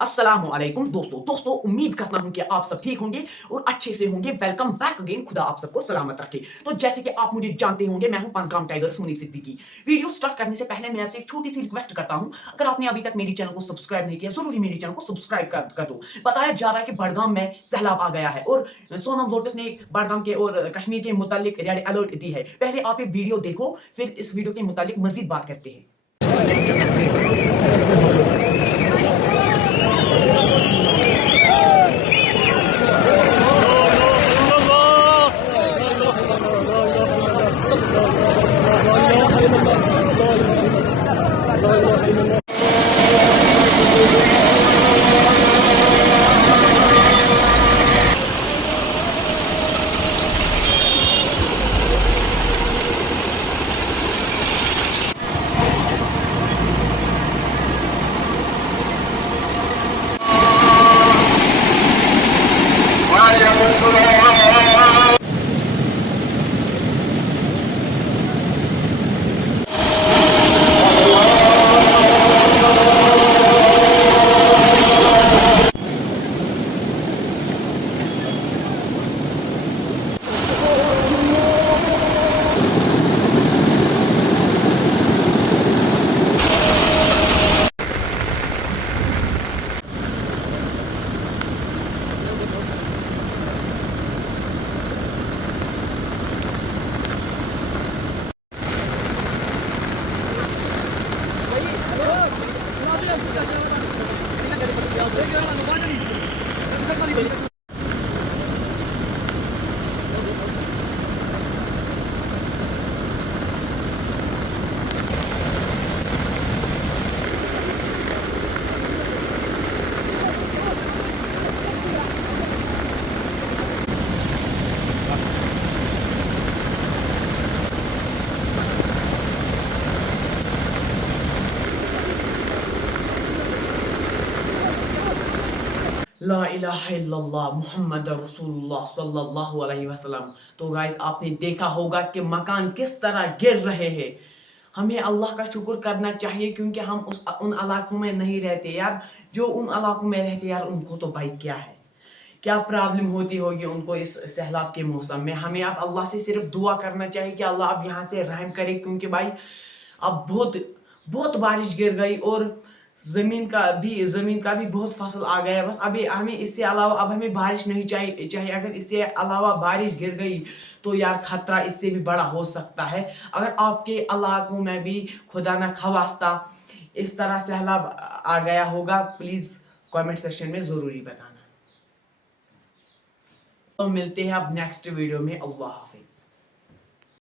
अस्सलाम वालेकुम दोस्तों उम्मीद करता हूं कि आप सब ठीक होंगे और अच्छे से होंगे। Welcome back again. खुदा आप सबको सलामत रखे। तो जैसे कि आप मुझे जानते होंगे, मैं हूं Panchgam tigers Muneeb Siddiqui. Video start करने से पहले मैं आपसे एक छोटी सी रिक्वेस्ट करता हूं, अगर आपने अभी तक मेरे चैनल को सब्सक्राइब नहीं किया, जरूरी मेरे चैनल को सब्सक्राइब कर दो। बताया जा रहा है कि बड़गाम में सैलाब आ गया है और सोनम लोटस ने बड़गाम के और कश्मीर के मुतालिक रेड अलर्ट दी है। पहले आप एक वीडियो देखो, फिर इस वीडियो के मुतालिक मजीद बात करते हैं। ला इलाहा इल्लल्लाह मुहम्मद रसूलुल्लाह सल्लल्लाहु अलैहि वसल्लम। तो गाइस, आपने देखा होगा कि मकान किस तरह गिर रहे हैं। हमें अल्लाह का शुक्र करना चाहिए क्योंकि हम उन इलाकों में नहीं रहते यार। जो उन इलाकों में रहते यार, उनको तो भाई क्या प्रॉब्लम होती होगी उनको इस सैलाब के मौसम में। हमें अब अल्लाह से सिर्फ दुआ करना चाहिए कि अल्लाह अब यहाँ से रहम करे, क्योंकि भाई अब बहुत बहुत बारिश गिर गई और जमीन का भी बहुत फसल आ गया। बस अभी हमें इससे अलावा अब हमें बारिश नहीं चाहिए। अगर इससे अलावा बारिश गिर गई तो यार खतरा इससे भी बड़ा हो सकता है। अगर आपके इलाकों में भी खुदा न खवास्ता इस तरह सैलाब आ गया होगा, प्लीज कमेंट सेक्शन में जरूरी बताना। तो मिलते हैं अब नेक्स्ट वीडियो में। अल्लाह हाफिज।